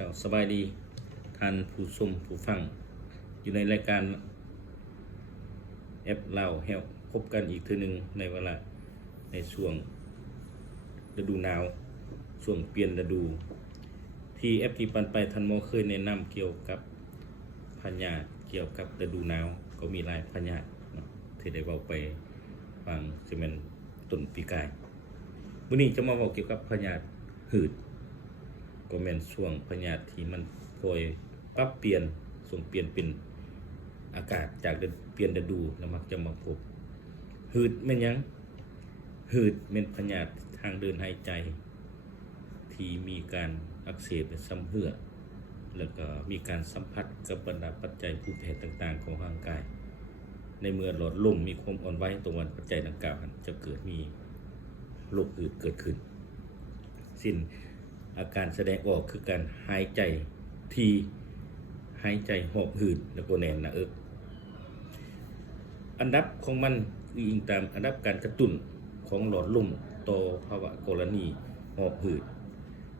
เจ้าสบายดีท่านผู้ชมผู้ฟังอยู่ในรายการแอปเล่าแฮวพบกันอีกทีหนึ่งในเวลาในช่วงฤดูหนาวช่วงเปลี่ยนฤดูที่แอปที่ปันไปทันโมเคยแนะนำเกี่ยวกับพญาเกี่ยวกับฤดูหนาวก็มีหลายพญาที่ได้เว้าไปฟังจะเป็นต้นปีกายวันนี้จะมาเว้าเกี่ยวกับพญาหืดก็แม่นช่วงพญาที่มันคอยปรับเปลี่ยนส่งเปลี่ยนเป็นอากาศจากเปลี่ยนฤดูแล้วมักจะมาพบหืดแม่นยังหืดเป็นพญาทางเดินหายใจที่มีการอักเสบซ้ำเหือแล้วก็มีการสัมผัสกับบรรดาปัจจัยภูมิแพ้ต่างๆของร่างกายในเมื่อหลอดลมมีความอ่อนไหวตรงวันปัจจัยดังกล่าวจะเกิดมีโรคหืดเกิดขึ้นสิ้นอาการแสดงออกคือการหายใจทีหายใจหอบหืดแล้วก็แน่นหน้าอกอันดับของมันอิงตามอันดับการกระตุ้นของหลอดลมต่อภาวะกรณีหอบหืด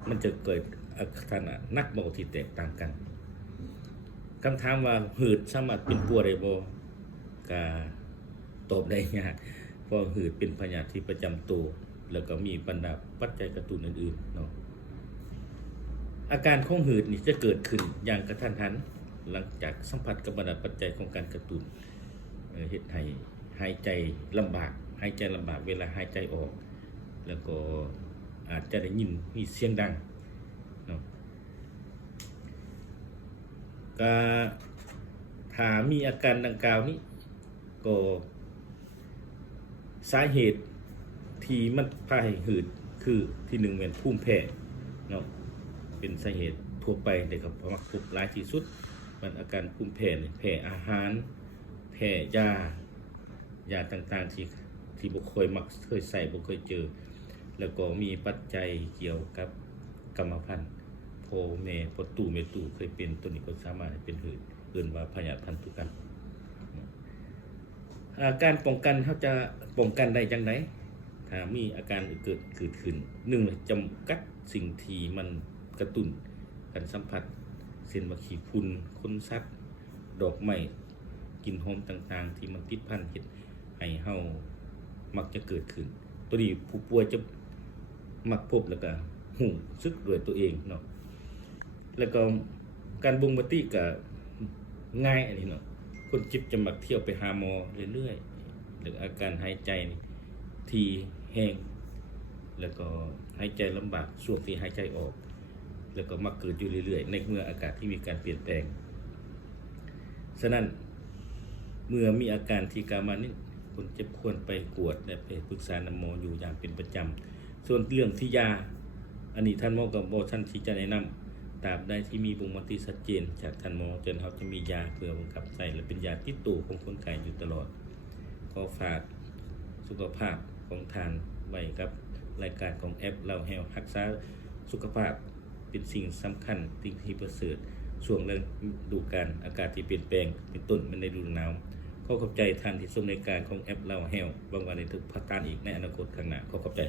มันจะเกิดอาการนักเบาที่แตกต่างกันคำถามว่าหืดสามารถเป็นปัวได้บ่ก็ตอบได้ยากเพราะหืดเป็นพยาธิที่ประจำตัวแล้วก็มีบรรดาปัจจัยกระตุ้นอื่นๆเนาะอาการของหืดนี่จะเกิดขึ้นอย่างกระทันหันหลังจากสัมผัสกับบรรดาปัจจัยของการกระตุ้นเฮ็ดให้หายใจลำบากเวลาหายใจออกแล้วก็อาจจะได้ยินมีเสียงดังเนาะก็ถ้ามีอาการดังกล่าวนี้ก็สาเหตุที่มันพาให้หืดคือที่หนึ่งเป็นภูมิแพ้เนาะเป็นสาเหตุทั่วไปเด็กกับมักพบหลายที่สุดมันอาการภูมิแพ้แพ้อาหารแพ้ยาต่างๆที่บุคคลมักเคยใส่บุคคลเจอแล้วก็มีปัจจัยเกี่ยวกับกรรมพันธุ์พ่อแม่พ่อตู่แม่ตู่เคยเป็นตัวนี้ก็สามารถเป็นหืดเกินว่าพยาธิพันธุกรรมการป้องกันเขาจะป้องกันได้จังไดถ้ามีอาการเกิดขึ้นหนึ่งจำกัดสิ่งที่มันกระตุ้นการสัมผัสเช่นว่าขี้ฝุ่นขนสัตว์ดอกไม้กลิ่นหอมต่างๆที่มันติดพันเฮ็ดให้เฮามักจะเกิดขึ้นตัวนี้ผู้ป่วยจะมักพบแล้วก็หูซึกด้วยตัวเองเนาะแล้วก็การบ่งปฏิก็ง่ายอันนี้เนาะคนเจ็บจะมักเที่ยวไปหาหมอเรื่อยๆหรืออาการหายใจที่แห้งแล้วก็หายใจลำบากช่วงที่หายใจออกแล้วก็มักเกิดอยู่เรื่อยๆในเมื่ออากาศที่มีการเปลี่ยนแปลงฉะนั้นเมื่อมีอาการที่กามานี้คนเจ็บควรไปกวดและไปปรึกษาหมออยู่อย่างเป็นประจำส่วนเรื่องที่ยาอันนี้ท่านหมอกับบ่ท่านที่จะแนะนำตราบใดที่มีบ่งบอกชัดเจนจากท่านหมอจนเขาจะมียาเพื่อบังคับใช้และเป็นยาติดตัวของคนไข้อยู่ตลอดขอฝากสุขภาพของทานไว้กับรายการของแอปเล่าแฮวรักษาสุขภาพเป็นสิ่งสำคัญสิ่งที่ประเสริฐช่วงฤดูกาลอากาศที่เปลี่ยนแปลงเป็นต้นมันในฤดูหนาวขอขอบใจท่านที่ชมรายการของแอปเล่าแฮวหวังว่าในทุกพัฒนาอีกในอนาคตข้างหน้าขอขอบใจ